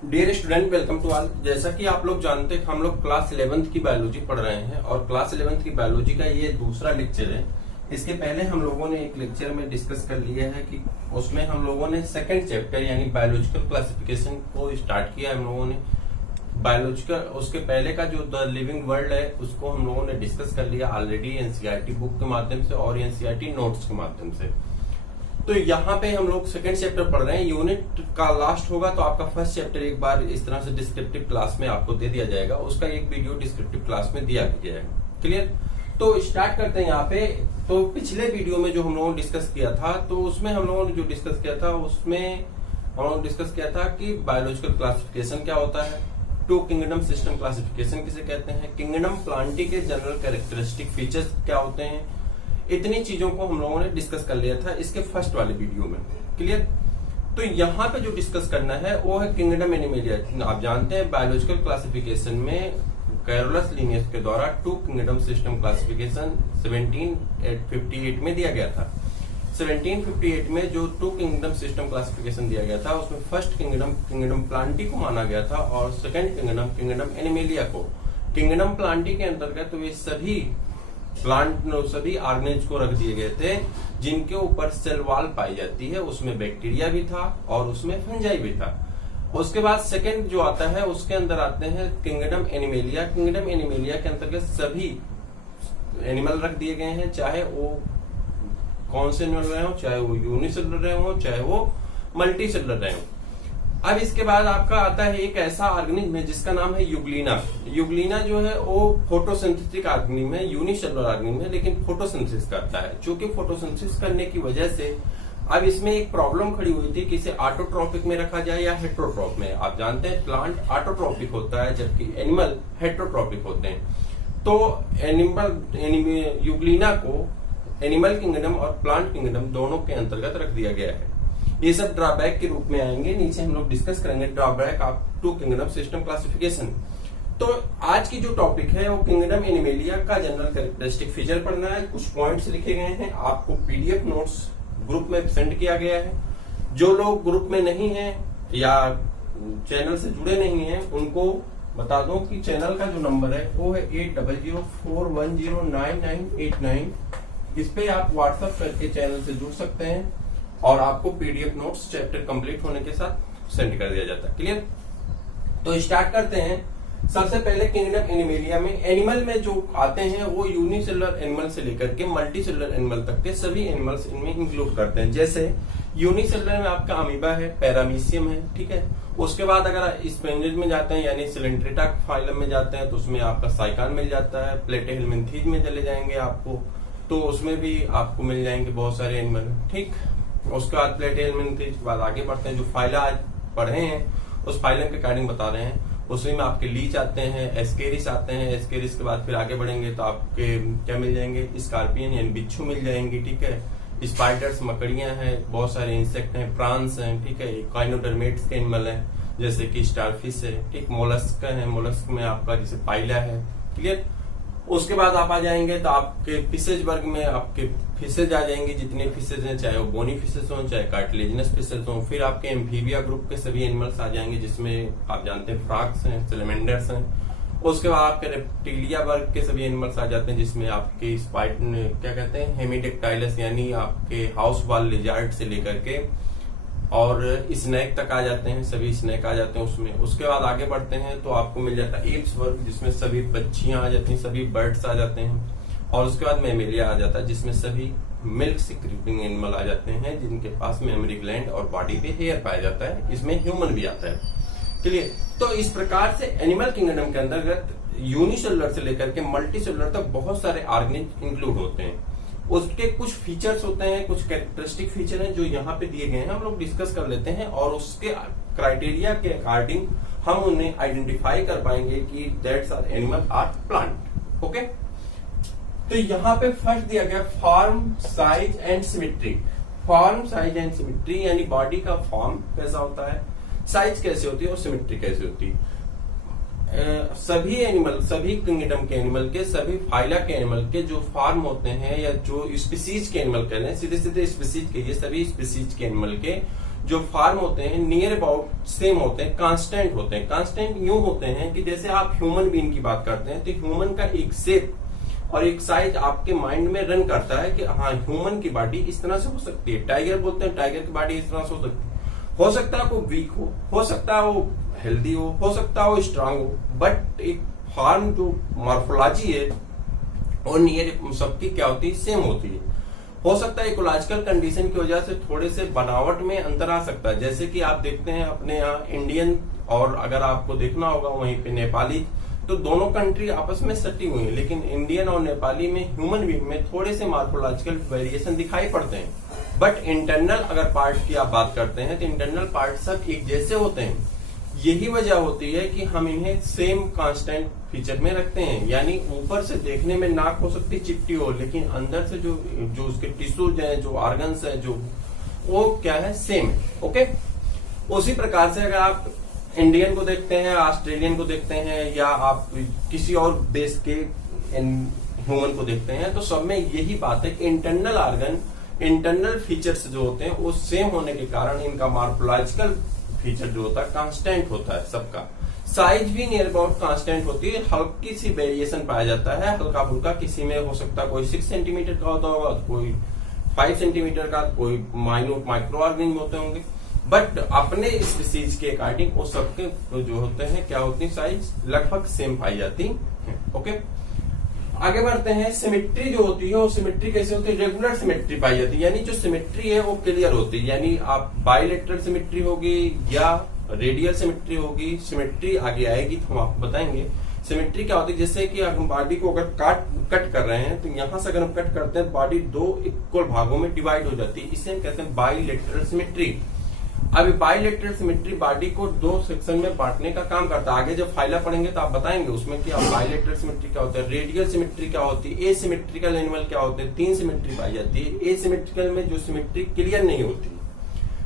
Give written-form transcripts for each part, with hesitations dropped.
Dear student, welcome to all. जैसा कि आप लोग जानते हैं, हम लोग क्लास 11th की बायोलॉजी पढ़ रहे हैं और क्लास 11th की बायोलॉजी का ये दूसरा लेक्चर है। इसके पहले हम लोगों ने एक लेक्चर में डिस्कस कर लिया है कि उसमें हम लोगों ने सेकंड चैप्टर यानी बायोलॉजिकल क्लासिफिकेशन को स्टार्ट किया। हम लोगों ने बायोलॉजिकल, उसके पहले का जो द लिविंग वर्ल्ड है उसको हम लोगों ने डिस्कस कर लिया ऑलरेडी एनसीईआरटी बुक के माध्यम से और एनसीईआरटी नोट्स के माध्यम से। तो यहाँ पे हम लोग सेकंड चैप्टर पढ़ रहे हैं। यूनिट का लास्ट होगा तो आपका फर्स्ट चैप्टर एक बार इस तरह से डिस्क्रिप्टिव क्लास में आपको दे दिया जाएगा, उसका एक वीडियो डिस्क्रिप्टिव क्लास में दिया जाएगा। क्लियर? तो स्टार्ट करते हैं यहाँ पे। तो पिछले वीडियो में जो हम लोगों ने डिस्कस किया था, तो उसमें हम लोगों ने जो डिस्कस किया था उसमें हम लोगों ने डिस्कस किया था कि बायोलॉजिकल क्लासिफिकेशन क्या होता है, टू किंगडम सिस्टम क्लासिफिकेशन किसे कहते हैं, किंगडम प्लांटी के जनरल कैरेक्टरिस्टिक फीचर्स क्या होते हैं, इतनी चीजों को हम लोगों ने डिस्कस कर लिया था इसके फर्स्ट वाले वीडियो में। क्लियर? तो यहाँ पे जो डिस्कस करना है वो है किंगडम एनिमेलिया। आप जानते हैं बायोलॉजिकल क्लासिफिकेशन में कैरोलस लिनियस के द्वारा टू किंगडम सिस्टम क्लासिफिकेशन 1758 में दिया गया था। 1758 में जो टू किंगडम सिस्टम क्लासिफिकेशन दिया गया था उसमें फर्स्ट किंगडम किंगडम प्लांटी को माना गया था और सेकंड किंगडम किंगडम एनिमेलिया को। किंगडम प्लांटी के अंतर्गत वे सभी प्लांट सभी ऑर्गेनिज को रख दिए गए थे जिनके ऊपर सेल वॉल पाई जाती है, उसमें बैक्टीरिया भी था और उसमें फंजाई भी था। उसके बाद सेकंड जो आता है उसके अंदर आते हैं किंगडम एनिमेलिया। किंगडम एनिमेलिया के अंतर्गत सभी एनिमल रख दिए गए हैं, चाहे वो कौन से एनिमल रहे हो, चाहे वो यूनिसेलुलर रहे हो चाहे वो मल्टी सेलुलर रहे हो। अब इसके बाद आपका आता है एक ऐसा ऑर्गेनिज्म है जिसका नाम है यूग्लिना। यूग्लिना जो है वो फोटोसिंथेटिक ऑर्गेनिज्म है, यूनिसेलुलर ऑर्गेनिज्म है लेकिन फोटोसिंथेसिस करता है। चूंकि फोटोसिंथेसिस करने की वजह से अब इसमें एक प्रॉब्लम खड़ी हुई थी कि इसे ऑटोट्रॉपिक में रखा जाए या हेट्रोट्रॉप में। आप जानते हैं प्लांट ऑटोट्रॉपिक होता है जबकि एनिमल हेट्रोट्रॉपिक होते हैं। तो यूग्लिना को एनिमल किंगडम और प्लांट किंगडम दोनों के अंतर्गत रख दिया गया है। ये सब ड्रॉबैक के रूप में आएंगे, नीचे हम लोग डिस्कस करेंगे drawback of two kingdom system classification. तो आज की जो टॉपिक है वो किंगडम एनिमेलिया का जनरल कैरेक्टरिस्टिक फीचर पढ़ना है। कुछ पॉइंट्स लिखे गए हैं, आपको पीडीएफ नोट्स ग्रुप में सेंड किया गया है। जो लोग ग्रुप में नहीं है या चैनल से जुड़े नहीं है उनको बता दो कि चैनल का जो नंबर है वो है 8004109989। इस पे आप व्हाट्सएप करके चैनल से जुड़ सकते हैं और आपको पीडीएफ नोट्स चैप्टर कंप्लीट होने के साथ सेंड कर दिया जाता है। क्लियर? तो स्टार्ट करते हैं। सबसे पहले किंगडम एनिमेलिया में एनिमल में जो आते हैं वो यूनिसेलुलर एनिमल से लेकर के मल्टी सेलुलर एनिमल तक के सभी एनिमल्स इनमें इंक्लूड करते हैं। जैसे यूनिसेलुलर में आपका अमीबा है, पैरामीशियम है, ठीक है। उसके बाद अगर स्पेंजेज में जाते हैं यानी सिलेंट्रेटा फाइलम में जाते हैं तो उसमें आपका साइकान मिल जाता है। प्लेटेहेलमिन्थीज में चले जाएंगे आपको तो उसमें भी आपको मिल जाएंगे बहुत सारे एनिमल, ठीक। उसके बाद प्लेटेहेलमिन्थीज के बाद आगे बढ़ते हैं। जो फाइला आज पढ़े हैं उस फाइलम के अकॉर्डिंग बता रहे हैं। उसमें में आपके लीच आते हैं, एस्केरिस आते हैं। एस्केरिस के बाद फिर आगे बढ़ेंगे तो आपके क्या मिल जाएंगे, स्कॉर्पियन यानी बिच्छू मिल जाएंगे, ठीक है। स्पाइडर्स मकड़ियां हैं, बहुत सारे इंसेक्ट हैं, प्रांस हैं, ठीक है। काइनोडर्मेट्स के एनिमल हैं जैसे कि स्टारफिश है, ठीक। मोलस्क है, मोलस्क में आपका जैसे पाइला है। क्लियर? उसके बाद आप आ जाएंगे तो आपके फिशेज वर्ग में आपके फिशेज आ जाएंगे, जितने फिशेज हैं चाहे वो बोनी फिशेज हो चाहे कार्टिलेजिनस फिशेज हो। फिर आपके एम्फीबिया ग्रुप के सभी एनिमल्स आ जाएंगे जिसमें आप जानते हैं फ्रॉग्स हैं, सेलेमेंडर्स हैं। उसके बाद आपके रेप्टिलिया वर्ग के सभी एनिमल्स आ जाते हैं जिसमें आपके स्पाइड क्या कहते हैं हेमिडेक्टाइलस यानी आपके हाउस वॉल लिजार्ड से लेकर के और स्नेक तक आ जाते हैं, सभी स्नेक आ जाते हैं उसमें। उसके बाद आगे बढ़ते हैं तो आपको मिल जाता है एप्स वर्ग जिसमें सभी पक्षियां आ जाती हैं, सभी बर्ड्स आ जाते हैं। और उसके बाद मैमेलिया आ जाता है जिसमें सभी मिल्क सिक्रीटिंग एनिमल आ जाते हैं जिनके पास मेमोरी ग्लैंड और बॉडी पे हेयर पाया जाता है। इसमें ह्यूमन भी आता है। क्लियर? तो इस प्रकार से एनिमल किंगडम के अंतर्गत यूनिसेलुलर से लेकर के मल्टी सेलुलर तक बहुत सारे ऑर्गेनिज इंक्लूड होते हैं। उसके कुछ फीचर्स होते हैं, कुछ कैरेक्टरिस्टिक फीचर हैं जो यहाँ पे दिए गए हैं, हम लोग डिस्कस कर लेते हैं और उसके क्राइटेरिया के अकॉर्डिंग हम उन्हें आइडेंटिफाई कर पाएंगे कि that's are animal or plant. Okay? तो यहाँ पे फर्स्ट दिया गया form, size and symmetry. Form, size and symmetry यानी बॉडी का फॉर्म कैसा होता है, साइज कैसे होती है और सिमेट्री कैसे होती है। सभी एनिमल, सभी किंगडम के एनिमल के, सभी फाइला के एनिमल के जो फॉर्म होते हैं या जो स्पीसीज के एनिमल कह रहे हैं, सीधे सीधे स्पीसीज के, ये सभी स्पीसीज के एनिमल के जो फॉर्म होते हैं नियर अबाउट सेम होते हैं, कांस्टेंट होते हैं। कांस्टेंट यूं होते हैं कि जैसे आप ह्यूमन बीइंग की बात करते हैं तो ह्यूमन का एक शेप और एक साइज आपके माइंड में रन करता है कि हाँ ह्यूमन की बॉडी इस तरह से हो सकती है। टाइगर बोलते हैं टाइगर की बॉडी इस तरह से हो सकती है। हो सकता है वो वीक हो सकता है वो हेल्दी हो सकता है वो स्ट्रांग हो, बट एक फॉर्म जो मॉर्फोलॉजी है और नियर सबकी क्या होती है, सेम होती है। हो सकता है इकोलॉजिकल कंडीशन की वजह से थोड़े से बनावट में अंतर आ सकता है, जैसे कि आप देखते हैं अपने यहाँ इंडियन और अगर आपको देखना होगा वहीं पे नेपाली, तो दोनों कंट्री आपस में सटी हुई है, लेकिन इंडियन और नेपाली में ह्यूमन बीइंग में थोड़े से मॉर्फोलॉजिकल वेरिएशन दिखाई पड़ते हैं। बट इंटरनल अगर पार्ट की आप बात करते हैं तो इंटरनल पार्ट सब एक जैसे होते हैं। यही वजह होती है कि हम इन्हें सेम कांस्टेंट फीचर में रखते हैं, यानी ऊपर से देखने में नाक हो सकती चिपटी हो, लेकिन अंदर से जो उसके टिश्यूज हैं, जो ऑर्गन्स है, जो वो क्या है, सेम है। ओके, उसी प्रकार से अगर आप इंडियन को देखते हैं, ऑस्ट्रेलियन को देखते हैं, या आप किसी और देश के ह्यूमन को देखते हैं, तो सब में यही बात है कि इंटरनल ऑर्गन, इंटरनल फीचर्स जो होते हैं वो सेम होने के कारण इनका मॉर्फोलॉजिकल फीचर जो होता है कांस्टेंट होता है सबका। साइज भी नियर अबाउट कांस्टेंट होती है, हल्की सी वेरिएशन पाया जाता है, हल्का फुल्का। किसी में हो सकता है कोई 6 सेंटीमीटर का होता होगा, कोई 5 सेंटीमीटर का, कोई माइन्यूट माइक्रो ऑर्गेनिज्म होते होंगे, बट अपने स्पीसीज के अकॉर्डिंग वो सबके जो होते हैं क्या होती है, साइज लगभग सेम पाई जाती है। ओके, आगे बढ़ते हैं। सिमेट्री जो होती है वो सिमेट्री कैसे होती है, रेगुलर सिमेट्री पाई जाती है, यानी जो सिमेट्री है वो क्लियर होती है, यानी आप बाइलेटरल सिमेट्री होगी या रेडियल सिमेट्री होगी। सिमेट्री आगे आएगी तो हम आपको बताएंगे। सिमेट्री क्या होती है, जैसे कि हम बॉडी को अगर कट कर रहे हैं तो यहां से अगर हम कट करते हैं बॉडी 2 इक्वल भागों में डिवाइड हो जाती है, इसे हम कहते हैं बाइलेटरल सिमेट्री। अभी बाइलेटरल सिमेट्री बॉडी को 2 सेक्शन में बांटने का काम करता है। आगे जब फाइला पढ़ेंगे तो आप बताएंगे उसमें कि बाइलेटरल सिमेट्री क्या होता है, रेडियल सिमेट्री क्या होती है, एसिमेट्रिकल एनिमल क्या होते हैं। 3 सिमेट्री पाई जाती है। एसिमेट्रिकल में जो सिमेट्री क्लियर नहीं होती,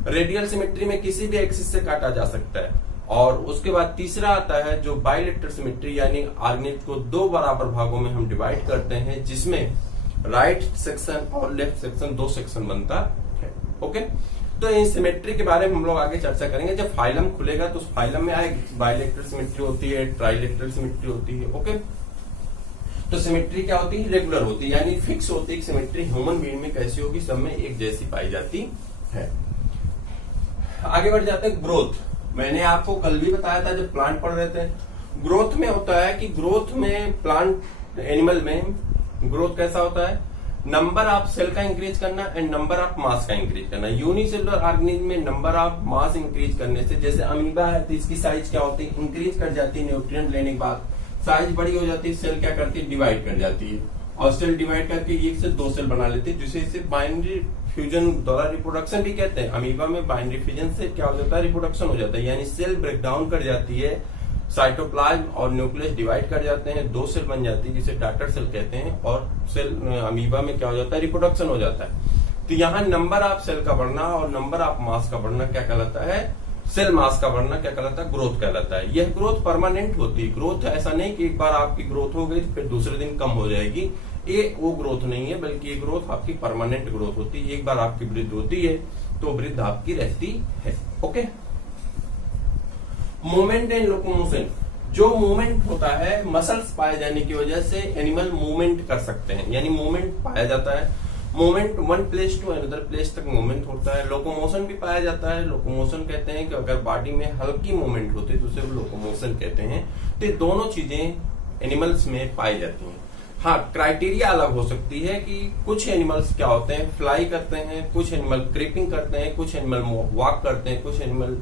रेडियल सिमेट्री में किसी भी एक्सिस से काटा जा सकता है, और उसके बाद तीसरा आता है जो बाइलेटरल सिमेट्री, यानी ऑर्गेनिज को 2 बराबर भागों में हम डिवाइड करते हैं, जिसमें राइट सेक्शन और लेफ्ट सेक्शन 2 सेक्शन बनता है। ओके, तो इस सिमेट्री के बारे में हम लोग आगे चर्चा करेंगे। जब फाइलम खुलेगा तो उस फाइलम में आएगी बाइलेटरल सिमेट्री होती है, ट्राइलेटरल सिमेट्री होती है। ओके, तो सिमेट्री क्या होती है, रेगुलर होती है, यानी फिक्स होती है। सिमेट्री ह्यूमन बीइंग में कैसी होगी, सब में एक जैसी पाई जाती है। आगे बढ़ जाते हैं ग्रोथ। मैंने आपको कल भी बताया था जब प्लांट पढ़ रहे थे, ग्रोथ में होता है कि ग्रोथ में प्लांट एनिमल में ग्रोथ कैसा होता है, नंबर ऑफ सेल का इंक्रीज करना एंड नंबर ऑफ मास का इंक्रीज करना। यूनिसेलुलर ऑर्गेनिज्म में नंबर ऑफ मास इंक्रीज करने से, जैसे अमीबा है तो इसकी साइज क्या होती है, इंक्रीज कर जाती है, न्यूट्रिएंट लेने के बाद साइज बड़ी हो जाती है, सेल क्या करती है, डिवाइड कर जाती है, और सेल डिवाइड करके 1 से 2 सेल बना लेती है, जिसे इसे बाइनरी फ्यूजन द्वारा रिप्रोडक्शन भी कहते हैं। अमीबा में बाइनरी फ्यूजन से क्या हो जाता है, रिप्रोडक्शन हो जाता है, यानी सेल ब्रेक डाउन कर जाती है, साइटोप्लाज्म और न्यूक्लियस डिवाइड कर जाते हैं, 2 सेल बन जाती है जिसे डॉटर सेल कहते हैं, और सेल अमीबा में क्या हो जाता है, रिप्रोडक्शन हो जाता है। तो यहाँ नंबर ऑफ सेल का बढ़ना और नंबर ऑफ मास का बढ़ना क्या कहलाता है, सेल मास का बढ़ना क्या कहलाता है, ग्रोथ कहलाता है। यह ग्रोथ परमानेंट होती है। ग्रोथ ऐसा नहीं कि एक बार आपकी ग्रोथ हो गई तो फिर दूसरे दिन कम हो जाएगी, ये वो ग्रोथ नहीं है, बल्कि ये ग्रोथ आपकी परमानेंट ग्रोथ होती है। एक बार आपकी वृद्धि होती है तो वृद्धि आपकी रहती है। Okay, movement and locomotion. जो मूवमेंट होता है, मसल्स पाए जाने की वजह से एनिमल मूवमेंट कर सकते हैं, यानी मूवमेंट पाया जाता है। Movement 1 place to another place तक मूवमेंट होता है। लोकोमोशन भी पाया जाता है। लोकोमोशन कहते हैं कि अगर बॉडी में हल्की मूवमेंट होती है तो उसे लोकोमोशन कहते हैं। तो ये दोनों चीजें एनिमल्स में पाई जाती हैं। हाँ, क्राइटेरिया अलग हो सकती है कि कुछ एनिमल्स क्या होते हैं, फ्लाई करते हैं, कुछ एनिमल क्रीपिंग करते हैं, कुछ एनिमल वॉक करते हैं, कुछ एनिमल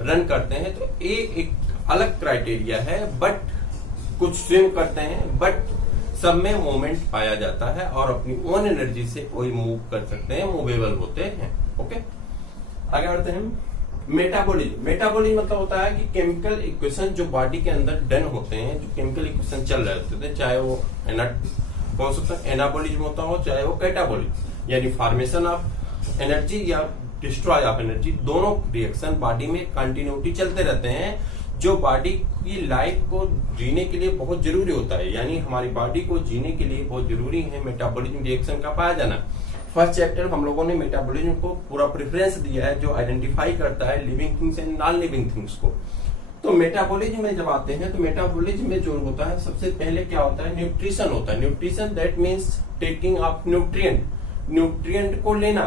रन करते हैं, तो एक अलग क्राइटेरिया है। बट कुछ स्विम करते हैं, बट सब में मूवमेंट पाया जाता है और अपनी ओन एनर्जी से कोई मूव कर सकते हैं, मूवेबल होते हैं। ओके, आगे बढ़ते हैं। मेटाबॉलिज्म। मेटाबॉलिज्म मतलब होता है कि केमिकल इक्वेशन जो बॉडी के अंदर डन होते हैं, जो केमिकल इक्वेशन चल रहे होते हैं, चाहे वो कौन सा एनाबॉलिज्म होता हो, चाहे वो कैटाबॉलिज्म, यानी फॉर्मेशन ऑफ एनर्जी या डिस्ट्रॉय ऑफ एनर्जी, दोनों रिएक्शन बॉडी में कंटिन्यूटी चलते रहते हैं, जो बॉडी की लाइफ को जीने के लिए बहुत जरूरी होता है। यानी हमारी बॉडी को जीने के लिए बहुत जरूरी है मेटाबॉलिज्म रिएक्शन का पाया जाना। फर्स्ट चैप्टर हम लोगों ने मेटाबॉलिज्म को पूरा प्रेफरेंस दिया है, जो आइडेंटिफाई करता है living things and non living things को। तो मेटाबॉलिज्म में जब आते हैं तो मेटाबॉलिज्म में जो होता है सबसे पहले क्या होता है, न्यूट्रिशन होता है। Nutrition that means taking of nutrient, nutrient को लेना।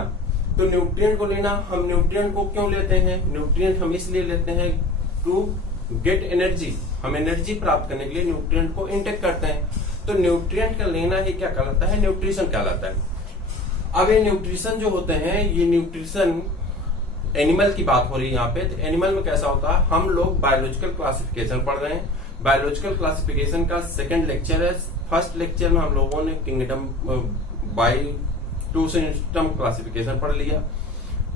तो न्यूट्रिएंट को लेना, हम न्यूट्रिएंट को क्यों लेते हैं, न्यूट्रिएंट हम इसलिए लेते हैं टू गेट एनर्जी, हम एनर्जी प्राप्त करने के लिए न्यूट्रिएंट को इंटेक करते हैं। तो न्यूट्रिएंट का लेना ही क्या कहलाता है, न्यूट्रिशन कहलाता है। अब ये न्यूट्रिशन जो होते हैं, ये न्यूट्रिशन एनिमल की बात हो रही है यहाँ पे। तो एनिमल में कैसा होता है, हम लोग बायोलॉजिकल क्लासिफिकेशन पढ़ रहे हैं। बायोलॉजिकल क्लासिफिकेशन का सेकंड लेक्चर है। फर्स्ट लेक्चर में हम लोगों ने kingdom by two system classification पढ़ लिया।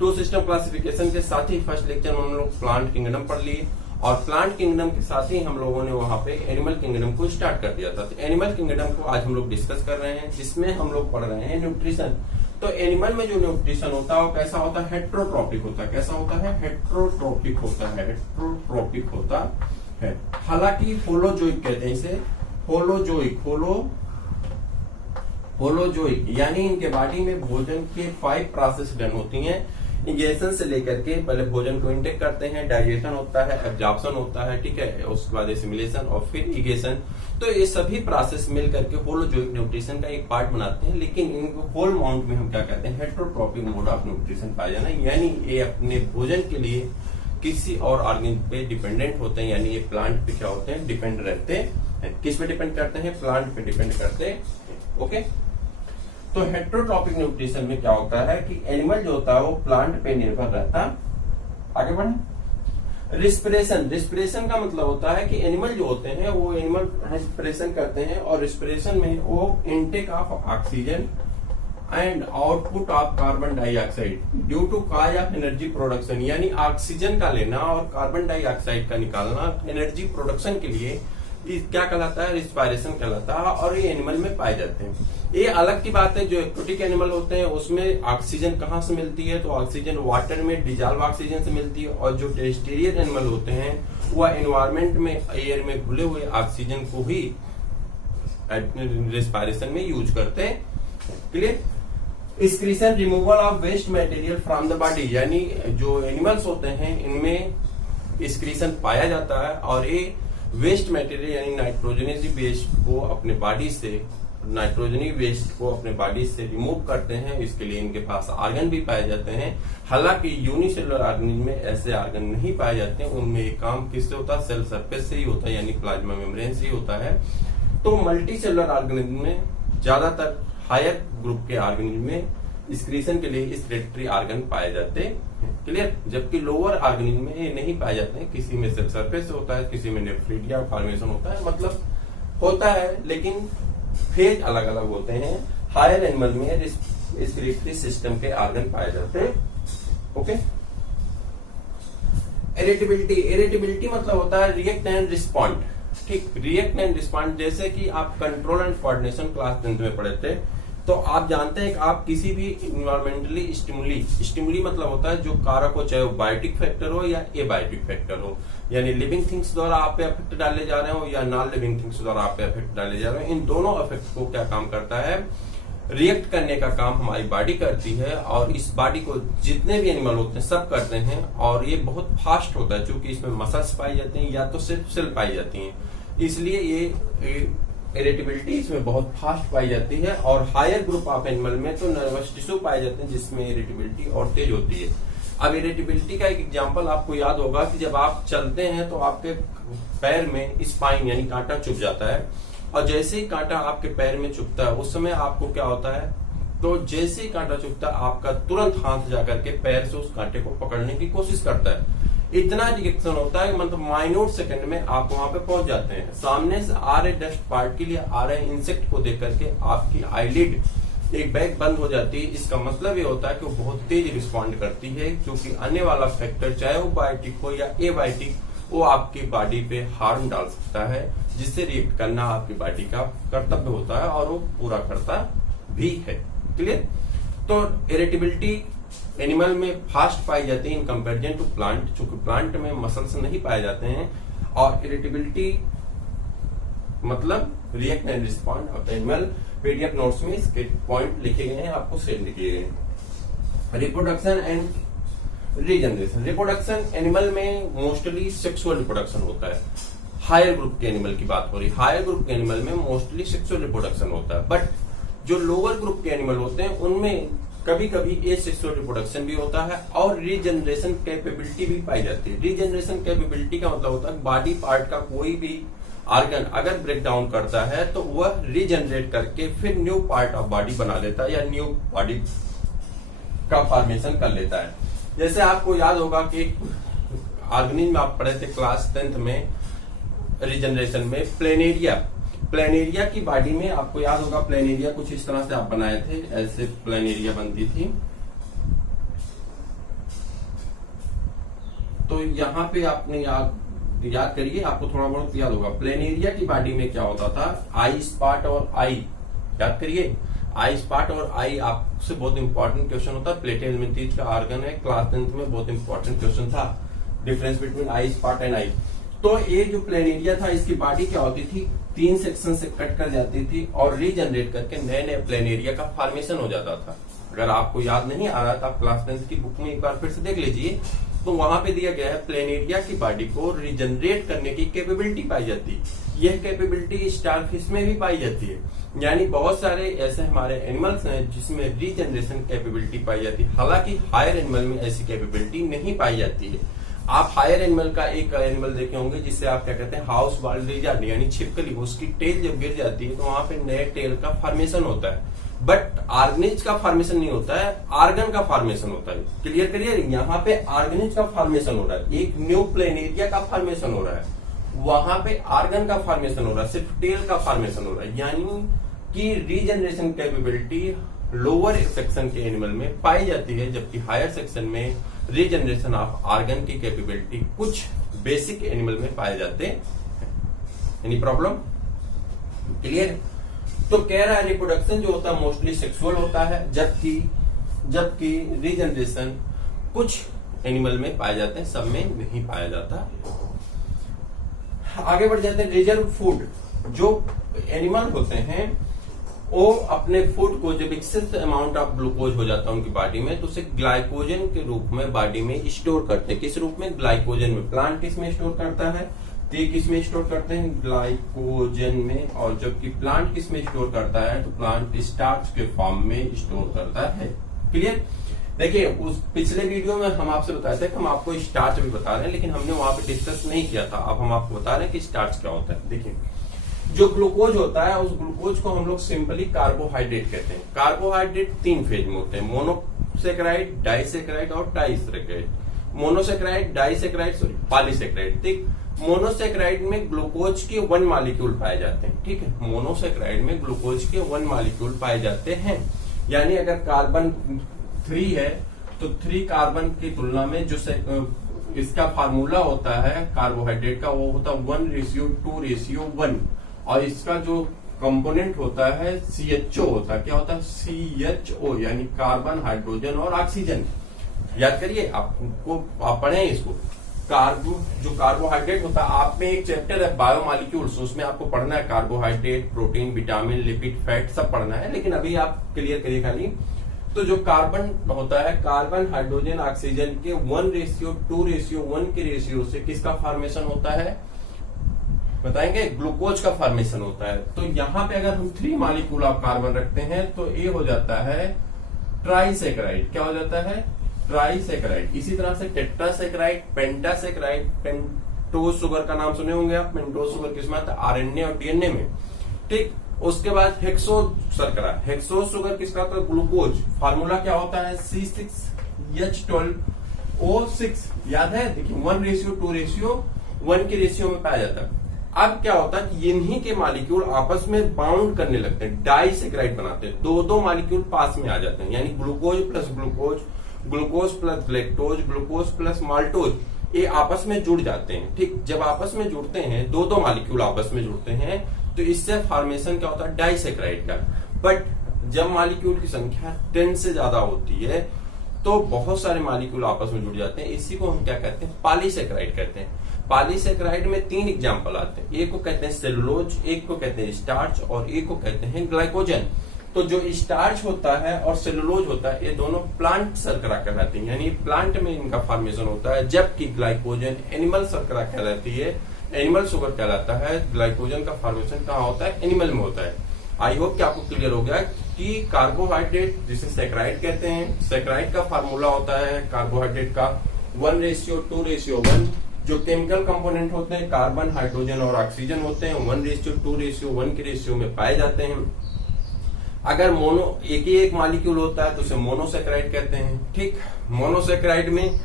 टू सिस्टम क्लासिफिकेशन के साथ ही फर्स्ट लेक्चर में हम लोग प्लांट किंगडम पढ़ लिए, और प्लांट किंगडम के साथ ही हम लोगों ने वहां पे एनिमल किंगडम को स्टार्ट कर दिया था। तो एनिमल किंगडम को आज हम लोग डिस्कस कर रहे हैं, जिसमें हम लोग पढ़ रहे हैं न्यूट्रिशन। तो एनिमल में जो न्यूट्रिशन होता है वो कैसा होता है, हेट्रोट्रोपिक होता है। कैसा होता है, हेट्रोट्रोपिक होता है, हेट्रोट्रोपिक होता है। हालांकि होलोजोइक कहते हैं इसे, होलोजोइक, होलोजोइक यानी इनके बॉडी में भोजन के 5 प्रोसेस डन होती हैं। इंजेक्शन से लेकर के पहले भोजन को इंटेक करते हैं, डाइजेशन होता है, एब्जॉर्प्शन होता है, ठीक है, उसके बाद एसिमिलेशन और फिर इगेशन। तो ये सभी प्रोसेस मिल करके होलोजोइक न्यूट्रिशन का एक पार्ट बनाते हैं। लेकिन इनको होल माउंट में हम क्या कहते हैं, हेट्रोट्रोपिक मोड ऑफ न्यूट्रिशन पाया जाना, यानी ये अपने भोजन के लिए किसी और ऑर्गेन पे डिपेंडेंट होते हैं, यानी ये प्लांट पे क्या होते हैं, डिपेंड रहते हैं। किस पे डिपेंड करते हैं, प्लांट पे डिपेंड करते हैं। ओके, तो हेट्रोट्रोपिक न्यूट्रिशन में क्या होता है कि एनिमल जो होता है वो प्लांट पे निर्भर रहता है। आगे बढ़े, रिस्पिरेशन। रिस्पिरेशन का मतलब होता है कि एनिमल जो होते हैं वो एनिमल रिस्पिरेशन करते हैं, और रिस्पिरेशन में वो intake of oxygen and output of carbon dioxide due to cause of energy production, यानी ऑक्सीजन का लेना और कार्बन डाइऑक्साइड का निकालना एनर्जी प्रोडक्शन के लिए क्या कहलाता है, रिस्पायरेशन कहलाता है। और ये एनिमल में पाए जाते हैं। ये अलग की बात है, जो एक्वोटिक एनिमल होते हैं उसमें ऑक्सीजन कहाँ से मिलती है, तो ऑक्सीजन वाटर में डिजॉल्व ऑक्सीजन से मिलती है। और जो टेरेस्ट्रियल एनिमल होते हैं वह एनवायरमेंट में एयर में घुले हुए ऑक्सीजन को ही रिस्पायरेशन में यूज करते हैं। Clear. Excretion, removal of waste material from the body, यानी जो एनिमल्स होते हैं इनमें एक्सक्रीशन पाया जाता है, और ये वेस्ट मटेरियल यानी नाइट्रोजनस वेस्ट को अपने बॉडी से, नाइट्रोजनी वेस्ट को अपने बॉडी से रिमूव करते हैं। इसके लिए इनके पास ऑर्गन भी पाए जाते हैं। हालांकि यूनिसेलुलर ऑर्गेनिज्म में ऐसे ऑर्गन नहीं पाए जाते हैं। उनमें एक काम किससे होता है, सेल सरफेस से ही होता है, यानी प्लाज्मा मेम्ब्रेन से ही होता है। तो मल्टी सेलुलर ऑर्गेनिज्म में ज्यादातर हायर ग्रुप के ऑर्गेनिज्म में एक्सक्रीशन के लिए एक्सक्रीटरी ऑर्गन पाए जाते हैं। क्लियर। जबकि लोअर ऑर्गेनिज्म में ये नहीं पाए जाते हैं। किसी में सेल सरफेस होता है, किसी में नेफ्रिडिया फॉर्मेशन होता है, मतलब होता है, लेकिन फेज अलग अलग होते हैं। हायर एनिमल में रेस्पिरेटरी सिस्टम के ऑर्गन पाए जाते हैं। ओके। इरिटेबिलिटी, इरिटेबिलिटी मतलब होता है रिएक्ट एंड रिस्पॉन्ड। ठीक, रिएक्ट एंड रिस्पॉन्ड, जैसे कि आप control and coordination class 10th में पढ़े थे, तो आप जानते हैं कि आप किसी भी इन्वायरमेंटली स्टिमुली मतलब होता है जो कारक हो, चाहे वो बायोटिक फैक्टर हो या एबायोटिक फैक्टर हो, यानी लिविंग थिंग्स द्वारा आप पे इफेक्ट डाले जा रहे हो या नॉन लिविंग थिंग्स द्वारा आप पे इफेक्ट डाले जा रहे हो। इन दोनों इफेक्ट को क्या काम करता है, रिएक्ट करने का काम हमारी बॉडी करती है। और इस बॉडी को जितने भी एनिमल होते हैं सब करते हैं, और ये बहुत फास्ट होता है क्योंकि इसमें मसल्स पाई जाती हैं या तो सिर्फ सेल पाई जाती हैं, इसलिए ये इरिटेबिलिटी इसमें बहुत फास्ट पाई जाती है। और हायर ग्रुप ऑफ एनिमल में तो नर्वस टिश्यू पाए जाते हैं जिसमें इरिटेबिलिटी और तेज होती है। अब इरिटेबिलिटी का एक एग्जांपल आपको याद होगा कि जब आप चलते हैं तो आपके पैर में स्पाइन यानी कांटा चुभ जाता है, और जैसे ही कांटा आपके पैर में चुभता है उस समय आपको क्या होता है, तो जैसे ही कांटा चुभता है आपका तुरंत हाथ जाकर के पैर से उस कांटे को पकड़ने की कोशिश करता है। इतना रिएक्शन होता है, मतलब माइन्यूट सेकंड में आप वहां पे पहुंच जाते हैं। सामने से आ रहे डस्ट पार्टिकल या आ रहे इंसेक्ट को देख करके आपकी आईलिड एक बैग बंद हो जाती है। इसका मतलब ये होता है कि वो बहुत तेज रिस्पॉन्ड करती है, क्योंकि आने वाला फैक्टर चाहे वो बायोटिक हो या एबायोटिक, वो आपकी बॉडी पे हार्म डाल सकता है, जिससे रिएक्ट करना आपकी बॉडी का कर्तव्य होता है और वो पूरा करता भी है। क्लियर। तो इरिटेबिलिटी एनिमल में फास्ट पाई जाती है इन कंपेरिजन टू प्लांट, चूंकि प्लांट में मसल्स नहीं पाए जाते हैं। और इरिटेबिलिटी मतलब react and respond of animal PDF notes में इसके पॉइंट लिखे गए हैं, आपको सेंड किए गए हैं। Reproduction and regeneration. Reproduction animal में मोस्टली सेक्सुअल रिप्रोडक्शन होता है। हायर ग्रुप के एनिमल की बात हो रही है, हायर ग्रुप के एनिमल में मोस्टली सेक्सुअल रिप्रोडक्शन होता है, बट जो लोअर ग्रुप के एनिमल होते हैं उनमें कभी कभी एसेक्सुअल रिप्रोडक्शन भी होता है और रीजनरेशन कैपेबिलिटी भी पाई जाती है। रीजनरेशन कैपेबिलिटी का मतलब होता है बॉडी पार्ट का कोई भी ऑर्गन अगर ब्रेक डाउन करता है तो वह रीजनरेट करके फिर न्यू पार्ट ऑफ बॉडी बना लेता है या न्यू बॉडी का फॉर्मेशन कर लेता है। जैसे आपको याद होगा कि ऑर्गेनिज्म में आप पढ़े थे क्लास 10th में रीजनरेशन में प्लेनेरिया की बॉडी में आपको याद होगा प्लेनेरिया कुछ इस तरह से आप बनाए थे, ऐसे प्लेनेरिया बनती थी। तो यहाँ पे आपने याद करिए, आपको थोड़ा बहुत याद होगा प्लेनेरिया की बॉडी में क्या होता था, आई स्पॉट और आई, याद करिए आई स्पॉट और आई आपसे बहुत इंपॉर्टेंट क्वेश्चन होता है। प्लेटे हेलमिंथेज का ऑर्गन है, क्लास 10th में बहुत इंपॉर्टेंट क्वेश्चन था, difference between I spot and I. तो ये जो प्लेनेरिया था इसकी बॉडी क्या होती थी, 3 सेक्शन से कट कर जाती थी और रीजनरेट करके नए नए प्लेनेरिया का फॉर्मेशन हो जाता था। अगर आपको याद नहीं आ रहा था आप क्लास 10th की बुक में एक बार फिर से देख लीजिए, तो वहां पे दिया गया है प्लेनेरिया की बॉडी को रीजनरेट करने की कैपेबिलिटी पाई जाती है। यह कैपेबिलिटी स्टारफिश में भी पाई जाती है। यानी बहुत सारे ऐसे हमारे एनिमल्स हैं जिसमें रीजनरेशन कैपेबिलिटी पाई जाती है। हालांकि हायर एनिमल में ऐसी कैपेबिलिटी नहीं पाई जाती है। आप हायर एनिमल का एक एनिमल देखे होंगे जिससे आप क्या कहते हैं हाउस वाइल्ड लिजर्ड यानी छिपकली, उसकी टेल जब गिर जाती है तो वहां पे नए टेल का फॉर्मेशन होता है, बट ऑर्गेनिज का फॉर्मेशन नहीं होता है, ऑर्गन का फॉर्मेशन होता है। क्लियर करिए, यहाँ पे ऑर्गेनिज का फॉर्मेशन हो रहा है, एक न्यू प्लेनेरिया का फॉर्मेशन हो रहा है, वहां पे ऑर्गन का फॉर्मेशन हो रहा है, सिर्फ टेल का फॉर्मेशन हो रहा है। यानी कि रीजनरेशन कैपेबिलिटी लोअर सेक्शन के एनिमल में पाई जाती है, जबकि हायर सेक्शन में रीजनरेशन ऑफ ऑर्गन की कैपेबिलिटी कुछ बेसिक एनिमल में पाए जाते हैं। Any problem? क्लियर? तो कह रहा है रिप्रोडक्शन जो होता है मोस्टली सेक्सुअल होता है, जबकि रीजनरेशन कुछ एनिमल में पाए जाते हैं, सब में नहीं पाया जाता। आगे बढ़ जाते हैं। रिजर्व फूड, जो एनिमल होते हैं वो अपने फूड को जब एक्सेस अमाउंट ऑफ ग्लूकोज हो जाता है उनकी बॉडी में तो उसे ग्लाइकोजन के रूप में बॉडी में स्टोर करते हैं। किस रूप में? ग्लाइकोजन में। प्लांट किस में स्टोर करता है? तो ये किस में स्टोर करते हैं? ग्लाइकोजन में। और जबकि प्लांट किस में स्टोर करता है? तो प्लांट स्टार्च के फॉर्म में स्टोर करता है। क्लियर? देखिए, उस पिछले वीडियो में हम आपसे बताए थे कि हम आपको स्टार्च भी बता रहे हैं, लेकिन हमने वहां पे डिस्कस नहीं किया था। अब हम आपको बता रहे हैं कि स्टार्च क्या होता है। देखिए, जो ग्लूकोज होता है उस ग्लूकोज को हम लोग सिंपली कार्बोहाइड्रेट कहते हैं। कार्बोहाइड्रेट 3 फेज में होते हैं, मोनोसेकेराइड, डाइसेकेराइड और trisaccharide. Monosaccharide, disaccharide, sorry polysaccharide. ठीक, मोनोसेकेराइड में ग्लूकोज के 1 मॉलिक्यूल पाए जाते हैं। ठीक है, मोनोसेकेराइड में ग्लूकोज के 1 मॉलिक्यूल पाए जाते हैं। यानी अगर कार्बन 3 है तो 3 कार्बन की तुलना में जो इसका फार्मूला होता है कार्बोहाइड्रेट का वो होता है 1:2:1, और इसका जो कंपोनेंट होता है CHO होता है। क्या होता है? CHO, यानी कार्बन, हाइड्रोजन और ऑक्सीजन। याद करिए, आपको आप पढ़े इसको। जो कार्बोहाइड्रेट होता है, आप में एक चैप्टर है बायोमॉलिक्यूल्स, उसमें आपको पढ़ना है carbohydrate, protein, vitamin, lipid, fat सब पढ़ना है, लेकिन अभी आप क्लियर करिए खाली। तो जो कार्बन होता है, कार्बन, हाइड्रोजन, ऑक्सीजन के 1:2:1 के रेशियो से किसका फॉर्मेशन होता है बताएंगे? ग्लूकोज का फॉर्मेशन होता है। तो यहाँ पे अगर हम 3 मॉलिक्यूल ऑफ कार्बन रखते हैं तो ये हो जाता है ट्राइसेकेराइड। क्या हो जाता है? ट्राइसेकेराइड। इसी तरह से टेट्रासेकेराइड, पेंटासेकेराइड, पेंटोज शुगर का नाम सुने होंगे आप। पेंटोज शुगर किसमें आता है? आरएनए और डीएनए में। ठीक, उसके बाद हेक्सोज शर्करा। हेक्सोज शुगर किसका होता है? ग्लूकोज। फार्मूला क्या होता है? C6H12O6। याद है? देखिए 1:2:1 के रेशियो में पाया जाता है। अब क्या होता है कि इन्हीं के मॉलिक्यूल आपस में बाउंड करने लगते हैं, डाइसेकेराइड बनाते हैं, 2-2 मॉलिक्यूल पास में आ जाते हैं। यानी glucose plus glucose, glucose plus galactose, glucose plus maltose, ये आपस में जुड़ जाते हैं। ठीक, जब आपस में जुड़ते हैं, 2-2 मॉलिक्यूल आपस में जुड़ते हैं तो इससे फॉर्मेशन क्या होता है? डाइसेकेराइड का। बट जब मॉलिक्यूल की संख्या 10 से ज्यादा होती है तो बहुत सारे मॉलिक्यूल आपस में जुड़ जाते हैं। इसी को हम क्या कहते हैं, पॉलीसेकेराइड कहते हैं। पॉलीसेकेराइड में 3 एग्जाम्पल आते हैं, एक को कहते हैं सेलुलोज, एक को कहते हैं स्टार्च और एक को कहते हैं ग्लाइकोजन। तो जो स्टार्च होता है और सेलुलोज होता है, ये दोनों प्लांट शर्करा कहलाती है, यानी प्लांट में इनका फॉर्मेशन होता है, जबकि ग्लाइकोजन एनिमल शर्करा कहलाती है, एनिमल शुगर कहलाता है। ग्लाइकोजन का फॉर्मेशन कहाँ होता है, एनिमल में होता है। आई होप कि आपको क्लियर हो गया कि कार्बोहाइड्रेट जिसे सैकराइड कहते हैं, सैकराइड का फार्मूला होता है कार्बोहाइड्रेट का 1:2:1। जो केमिकल कंपोनेंट होते हैं कार्बन, हाइड्रोजन और ऑक्सीजन होते हैं 1:2:1 के रेशियो में पाए जाते हैं। अगर एक ही एक मॉलिक्यूल होता है तो उसे मोनोसैकेराइड कहते हैं। ठीक, मोनोसैकेराइड में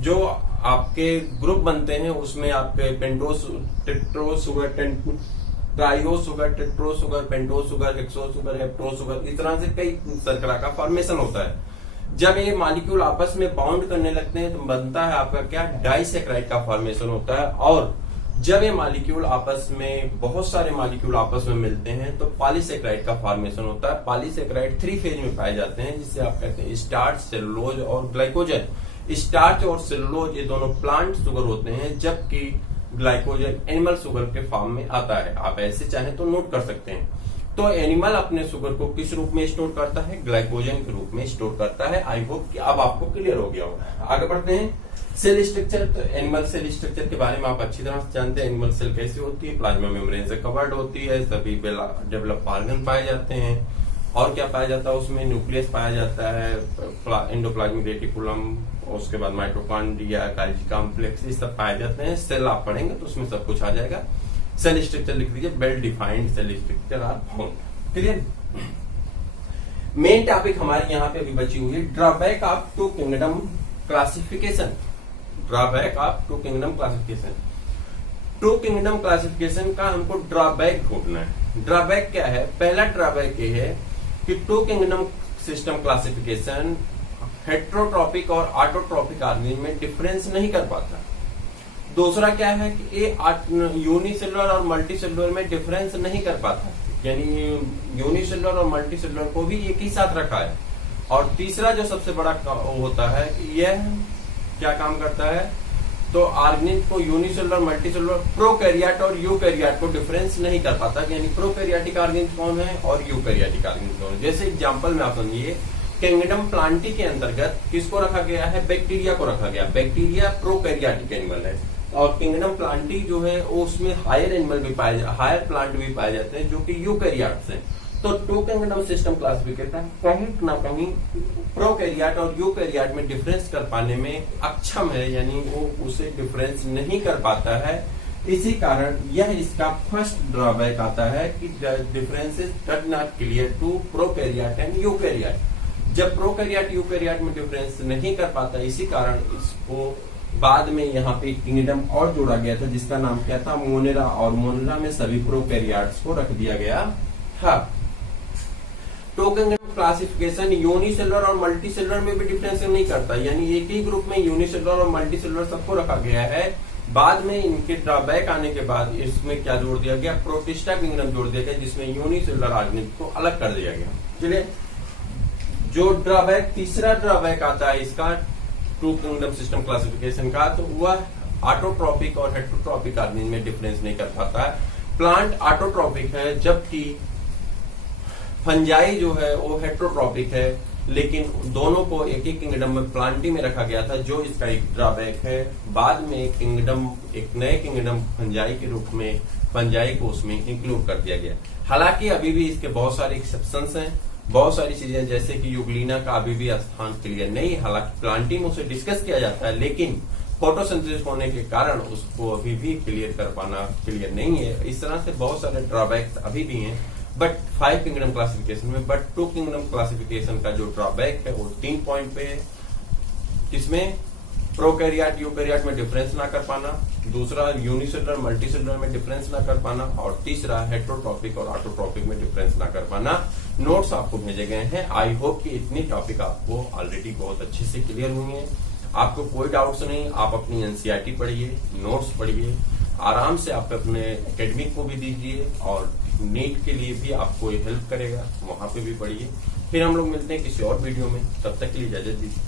जो आपके ग्रुप बनते हैं उसमें आपके pentose, tetrose sugar, triose sugar, tetrose sugar, pentose sugar, hexose sugar, heptose sugar, इस तरह से कई शर्करा का फॉर्मेशन होता है। जब ये मॉलिक्यूल आपस में बाउंड करने लगते हैं तो बनता है आपका क्या, डाइसैकेराइड का फॉर्मेशन होता है। और जब ये मॉलिक्यूल आपस में, बहुत सारे मॉलिक्यूल आपस में मिलते हैं तो पॉलीसेकेराइड का फॉर्मेशन होता है। पॉलीसेकेराइड 3 फेज में पाए जाते हैं, जिसे आप कहते हैं स्टार्च, सेलुलोज और ग्लाइकोजन। स्टार्च और सेलुलोज ये दोनों प्लांट शुगर होते हैं, जबकि ग्लाइकोजन एनिमल शुगर के फॉर्म में आता है। आप ऐसे चाहें तो नोट कर सकते हैं। तो एनिमल अपने शुगर को किस रूप में स्टोर करता है, ग्लाइकोजन के रूप में स्टोर करता है। आई होप कि अब आपको क्लियर हो गया होगा। आगे बढ़ते हैं, सेल स्ट्रक्चर। तो एनिमल सेल स्ट्रक्चर के बारे में आप अच्छी तरह से जानते हैं। एनिमल सेल कैसी होती है, प्लाज्मा मेम्ब्रेन से कवर्ड होती है, सभी डेवलप ऑर्गन पाए जाते हैं। और क्या पाया जाता है उसमें, न्यूक्लियस पाया जाता है, एंडोप्लाज्मिक रेटिकुलम, उसके बाद माइटोकॉन्ड्रिया, गोल्गी कॉम्प्लेक्स, ये सब पाए जाते हैं। सेल आप पढ़ेंगे तो उसमें सब कुछ आ जाएगा। सेल स्ट्रक्चर लिख दीजिए, well defined cell structure are found. Clear. Main topic हमारी यहाँ पे अभी बची हुई है, drawback of two kingdom classification. Drawback of two kingdom classification. Two kingdom classification का हमको ड्रॉबैक ढूंढना है। ड्रॉबैक क्या है, पहला ड्रॉबैक ये है कि two kingdom system classification heterotrophic और ऑटोट्रॉपिक ऑर्गेनिज्म में डिफरेंस नहीं कर पाता। दूसरा क्या है कि ये यूनिसेलुलर और मल्टीसेलुलर में डिफरेंस नहीं कर पाता, यानी यूनिसेलुलर और मल्टीसेलुलर को भी एक ही साथ रखा है। और तीसरा जो सबसे बड़ा होता है कि यह क्या काम करता है, तो ऑर्गेनिज्म को यूनिसेलुलर, मल्टीसेलुलर, प्रोकैरियोट और यूकैरियोट को डिफरेंस नहीं कर पाता, यानी प्रोकैरियोटिक ऑर्गेनिज्म कौन है और यूकैरियोटिक ऑर्गेनिज्म कौन है। जैसे एग्जांपल में आप समझिए, किंगडम प्लांटी के अंतर्गत किसको रखा गया है, बैक्टीरिया को रखा गया। बैक्टीरिया प्रोकैरियोटिक एनिमल है और किंगडम प्लांटी जो है वो उसमें हायर एनिमल भी पाए, हायर प्लांट भी पाए जाते हैं जो कि यूकैरियोट्स हैं। तो टू किंगडम सिस्टम क्लासिफिकेशन कहीं ना कहीं प्रोकैरियोट और यूकैरियोट में डिफरेंस कर पाने में अक्षम है, यानी वो उसे डिफरेंस नहीं कर पाता है। इसी कारण यह इसका फर्स्ट ड्रॉबैक आता है कि differences does not clear to prokaryote and eukaryote. जब प्रोकैरियोट यूकैरियोट में डिफरेंस नहीं कर पाता, इसी कारण इसको बाद में यहाँ पे किंगडम और जोड़ा गया था जिसका नाम क्या था, मोनेरा। और मोनेरा में सभी प्रोकैरियोट्स को रख दिया गया था। टू किंगडम क्लासिफिकेशन यूनिसेलुलर और मल्टीसेलुलर में भी डिफरेंस नहीं करता, यानी एक ही ग्रुप में यूनिसेलुलर और मल्टीसेलुलर सबको रखा गया है। बाद में इनके ड्रॉबैक आने के बाद इसमें क्या जोड़ दिया गया, प्रोटिस्टा किंगडम जोड़ दिया गया, जिसमें यूनिसेलुलर ऑर्गेनिज्म को अलग कर दिया गया। चलिए, जो ड्रॉबैक, तीसरा ड्रॉबैक आता है इसका टू किंगडम सिस्टम क्लासिफिकेशन का, तो वह ऑटोट्रॉपिक और हेट्रोट्रॉपिक ऑर्गेनिज्म में डिफरेंस नहीं कर पाता है। प्लांट ऑटोट्रॉपिक है, जबकि फंजाई जो है वो हेट्रोट्रॉपिक है, लेकिन दोनों को एक ही किंगडम में प्लांटी में रखा गया था, जो इसका एक ड्रॉबैक है। बाद में एक नए किंगडम फंजाई के रूप में फंजाई को उसमें इंक्लूड कर दिया गया। हालांकि अभी भी इसके बहुत सारे एक्सेप्शंस हैं, बहुत सारी चीजें जैसे कि यूग्लिना का अभी भी स्थान क्लियर नहीं है। हालांकि प्लांटी में उसे डिस्कस किया जाता है, लेकिन फोटोसिंथेसिस होने के कारण उसको अभी भी क्लियर कर पाना क्लियर नहीं है। इस तरह से बहुत सारे ड्रॉबैक्स अभी भी हैं बट 5 किंगडम क्लासिफिकेशन में। बट 2 किंगडम क्लासिफिकेशन का जो ड्रॉबैक है वो 3 पॉइंट पे है। इसमें प्रोकैरियोट यूकैरियोट में डिफरेंस ना कर पाना, दूसरा यूनिसेलुलर मल्टीसेलुलर में डिफरेंस ना कर पाना, और तीसरा हेट्रोट्रॉपिक और ऑटोट्रॉपिक में डिफरेंस ना कर पाना। नोट्स आपको भेजे गए हैं। आई होप कि इतनी टॉपिक आपको ऑलरेडी बहुत अच्छे से क्लियर हुई है। आपको कोई डाउट्स नहीं, आप अपनी एनसीईआरटी पढ़िए, नोट्स पढ़िए, आराम से आप अपने एकेडमिक को भी दीजिए और नीट के लिए भी आपको ये हेल्प करेगा, वहां पे भी पढ़िए। फिर हम लोग मिलते हैं किसी और वीडियो में, तब तक के लिए इजाजत दीजिए।